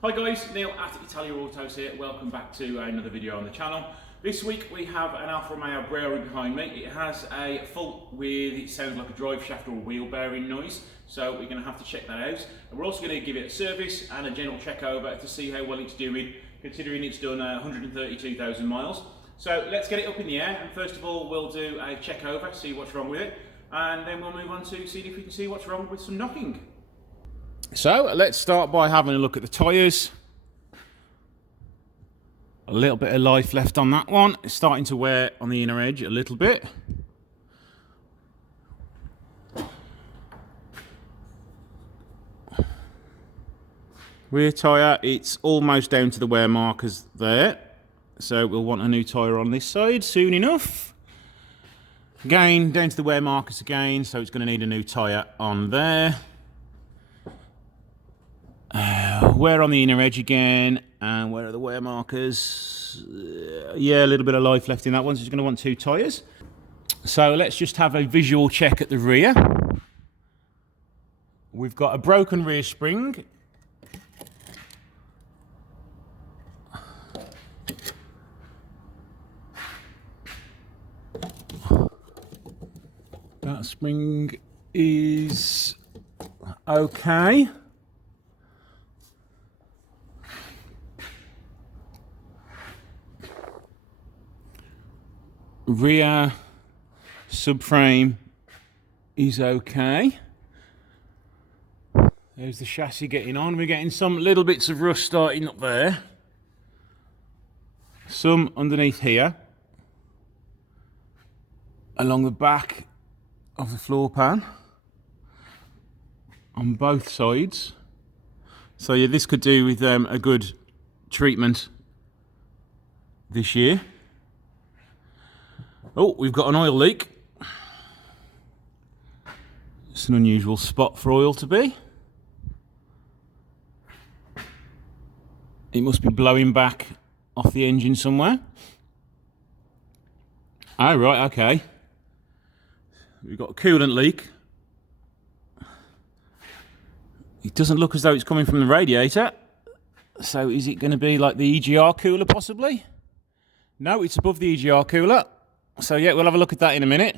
Hi guys, Neil at Italia Autos here. Welcome back to another video on the channel. This week we have an Alfa Romeo Brera behind me. It has a fault with, it sounds like a drive shaft or a wheel bearing noise, so we're going to have to check that out. And we're also going to give it a service and a general check over to see how well it's doing, considering it's done 132,000 miles. So let's get it up in the air, and first of all we'll do a check over, see what's wrong with it, and then we'll move on to see if we can see what's wrong with some knocking. So let's start by having a look at the tyres. A little bit of life left on that one. It's starting to wear on the inner edge a little bit. Rear tyre, it's almost down to the wear markers there. So we'll want a new tyre on this side soon enough. Again, down to the wear markers again, so it's going to need a new tyre on there. Wear on the inner edge again, and where are the wear markers? Yeah, a little bit of life left in that one, so it's going to want two tyres. So let's just have a visual check at the rear. We've got a broken rear spring. That spring is okay. Rear subframe is okay. There's the chassis getting on. We're getting some little bits of rust starting up there. Some underneath here. Along the back of the floor pan. On both sides. So yeah, this could do with a good treatment this year. Oh, we've got an oil leak. It's an unusual spot for oil to be. It must be blowing back off the engine somewhere. Oh, right, okay. We've got a coolant leak. It doesn't look as though it's coming from the radiator. So is it going to be like the EGR cooler possibly? No, it's above the EGR cooler. So yeah, we'll have a look at that in a minute.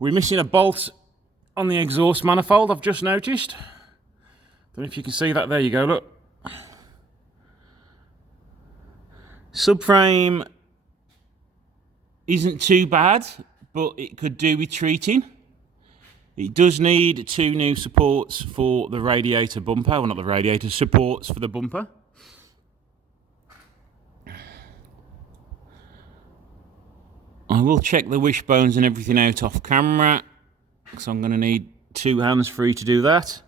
We're missing a bolt on the exhaust manifold, I've just noticed. Don't know if you can see that. There you go, look. Subframe isn't too bad, but it could do with treating. It does need two new supports for the radiator bumper. Well, not the radiator, supports for the bumper. I will check the wishbones and everything out off camera, because I'm going to need two hands free to do that.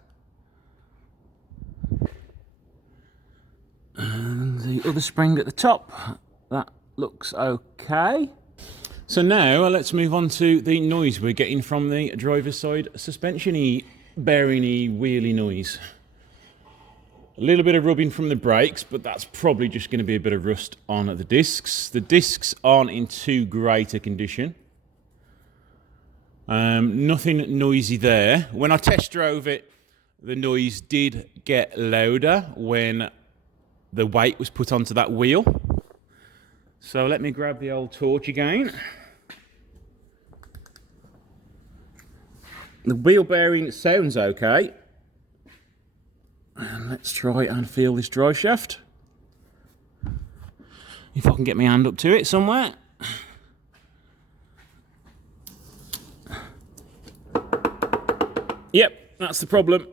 And the other spring at the top, that looks okay. So now let's move on to the noise we're getting from the driver's side suspension-y, bearing-y, wheelie noise. A little bit of rubbing from the brakes, but that's probably just going to be a bit of rust on the discs. The discs aren't in too great a condition. Nothing noisy there. When I test drove it, the noise did get louder when the weight was put onto that wheel. So let me grab the old torch again. The wheel bearing sounds okay. And let's try and feel this drive shaft. If I can get my hand up to it somewhere. Yep, that's the problem.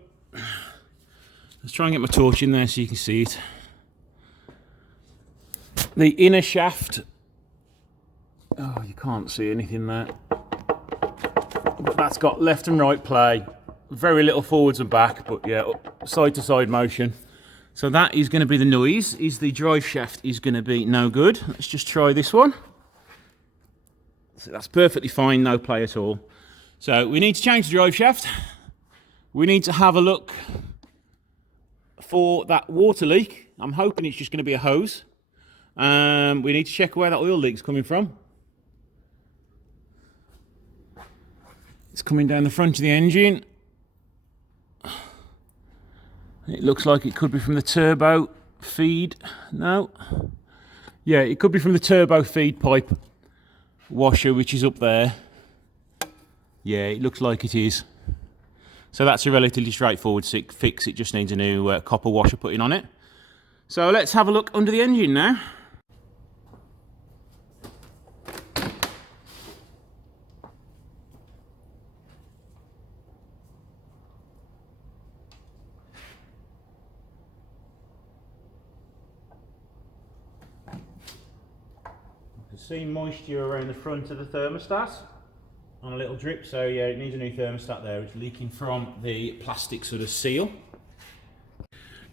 Let's try and get my torch in there so you can see it. The inner shaft. Oh, you can't see anything there. But that's got left and right play. Very little forwards and back, but yeah, side to side motion. So that is going to be the noise. Is the drive shaft is going to be no good. Let's just try this one. So that's perfectly fine, no play at all. So we need to change the drive shaft. We need to have a look for that water leak. I'm hoping it's just going to be a hose. We need to check where that oil leak's coming from. It's coming down the front of the engine. It looks like it could be from the turbo feed. No. Yeah, it could be from the turbo feed pipe washer, which is up there. Yeah, it looks like it is. So that's a relatively straightforward fix. It just needs a new copper washer put in on it. So let's have a look under the engine now. You can see moisture around the front of the thermostat on a little drip, so yeah, it needs a new thermostat there. It's leaking from the plastic sort of seal.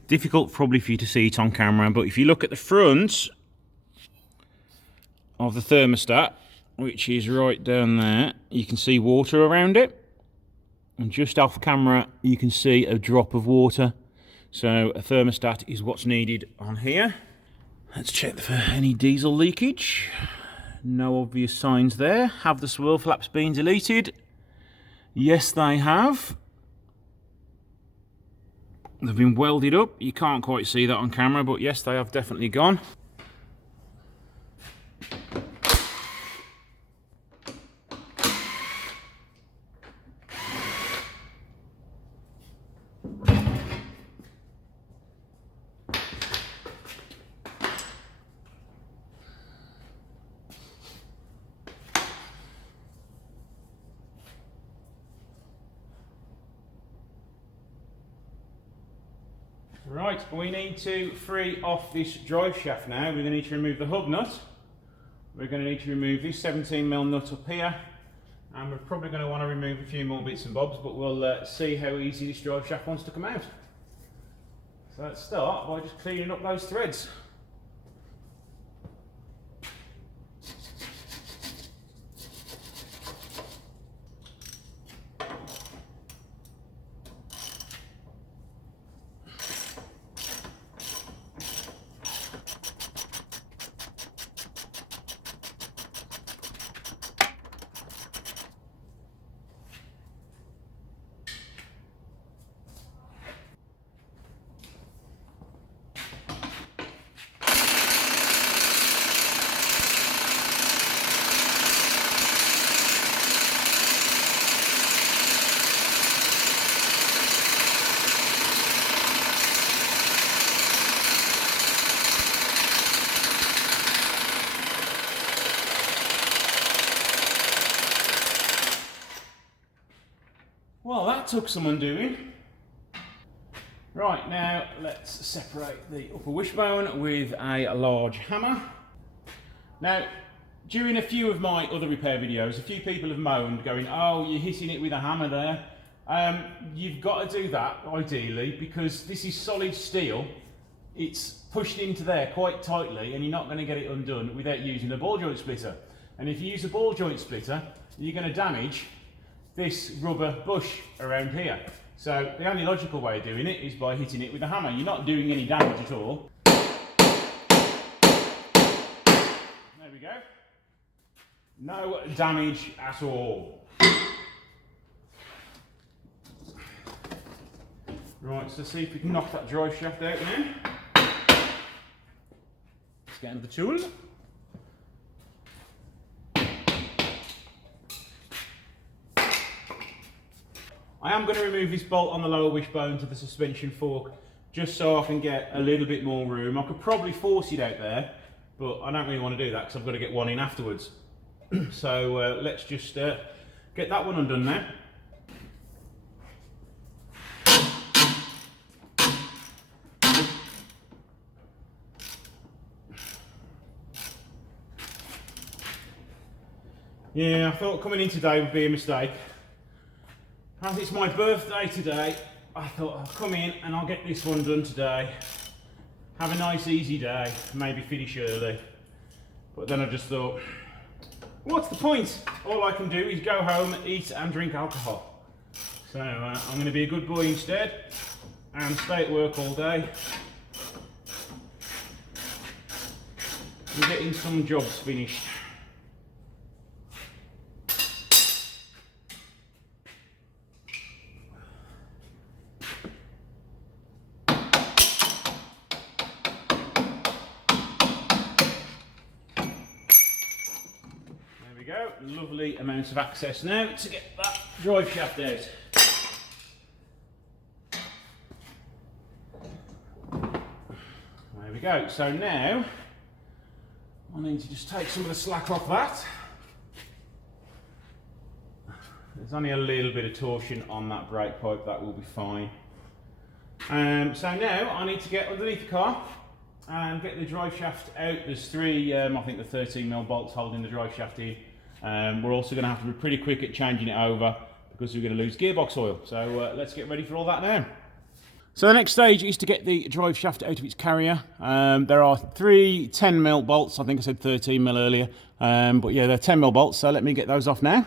Difficult probably for you to see it on camera, but if you look at the front of the thermostat, which is right down there, you can see water around it. And just off camera, you can see a drop of water. So a thermostat is what's needed on here. Let's check for any diesel leakage. No obvious signs there. Have the swirl flaps been deleted? Yes, they have. They've been welded up. You can't quite see that on camera, but yes, they have definitely gone. Right, we need to free off this drive shaft now. We're going to need to remove the hub nut. We're going to need to remove this 17mm nut up here. And we're probably going to want to remove a few more bits and bobs, but we'll see how easy this drive shaft wants to come out. So let's start by just cleaning up those threads. Well, that took some undoing. Right, now let's separate the upper wishbone with a large hammer. Now, during a few of my other repair videos, a few people have moaned going, oh, you're hitting it with a hammer there. You've got to do that, ideally, because this is solid steel. It's pushed into there quite tightly, and you're not going to get it undone without using a ball joint splitter. And if you use a ball joint splitter, you're going to damage this rubber bush around here. So the only logical way of doing it is by hitting it with a hammer. You're not doing any damage at all. There we go. No damage at all. Right, so see if we can knock that drive shaft out now. Let's get into the tool. I am going to remove this bolt on the lower wishbone to the suspension fork just so I can get a little bit more room. I could probably force it out there, but I don't really want to do that because I've got to get one in afterwards. So let's just get that one undone now. Yeah, I thought coming in today would be a mistake. As it's my birthday today, I thought I'll come in and I'll get this one done today. Have a nice easy day, maybe finish early. But then I just thought, what's the point? All I can do is go home, eat and drink alcohol. So I'm going to be a good boy instead and stay at work all day. And getting some jobs finished. lovely amount of access now to get that drive shaft out. There we go. So now I need to just take some of the slack off that. There's only a little bit of torsion on that brake pipe, that will be fine. So now I need to get underneath the car and get the drive shaft out. There's three, I think the 13mm bolts holding the drive shaft in. We're also going to have to be pretty quick at changing it over because we're going to lose gearbox oil. So let's get ready for all that now. So the next stage is to get the drive shaft out of its carrier. There are three 10mm bolts. I think I said 13mm earlier, but yeah, they're 10mm bolts. So let me get those off now.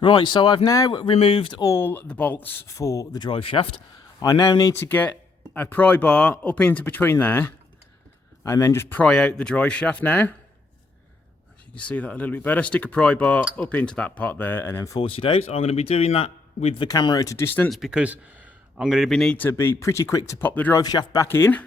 Right, so I've now removed all the bolts for the drive shaft. I now need to get a pry bar up into between there and then just pry out the drive shaft now. If you can see that a little bit better, stick a pry bar up into that part there and then force it out. I'm going to be doing that with the camera at a distance because I'm going to need to be pretty quick to pop the drive shaft back in.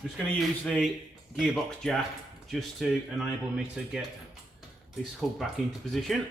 Just going to use the gearbox jack just to enable me to get this hub back into position.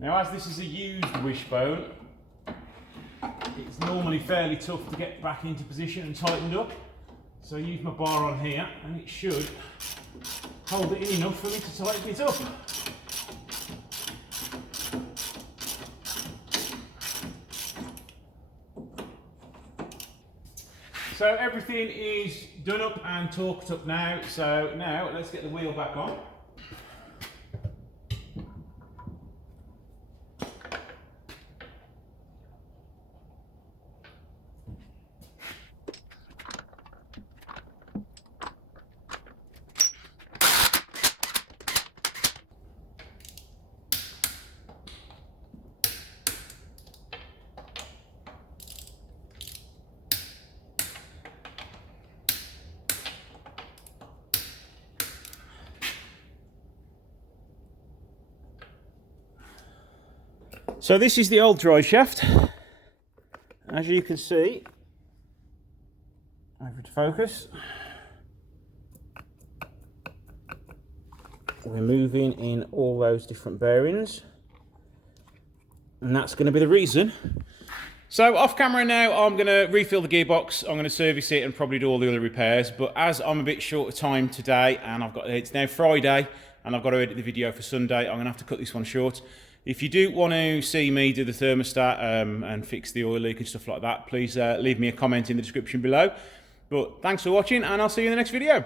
Now, as this is a used wishbone, it's normally fairly tough to get back into position and tightened up. So I use my bar on here and it should hold it in enough for me to tighten it up. So everything is done up and torqued up now. So now let's get the wheel back on. So this is the old drive shaft. As you can see, over to focus, we're moving in all those different bearings, and that's going to be the reason. So off camera now, I'm going to refill the gearbox, I'm going to service it and probably do all the other repairs, but as I'm a bit short of time today and it's now Friday, and I've got to edit the video for Sunday. I'm going to have to cut this one short. If you do want to see me do the thermostat and fix the oil leak and stuff like that, please leave me a comment in the description below. But thanks for watching, and I'll see you in the next video.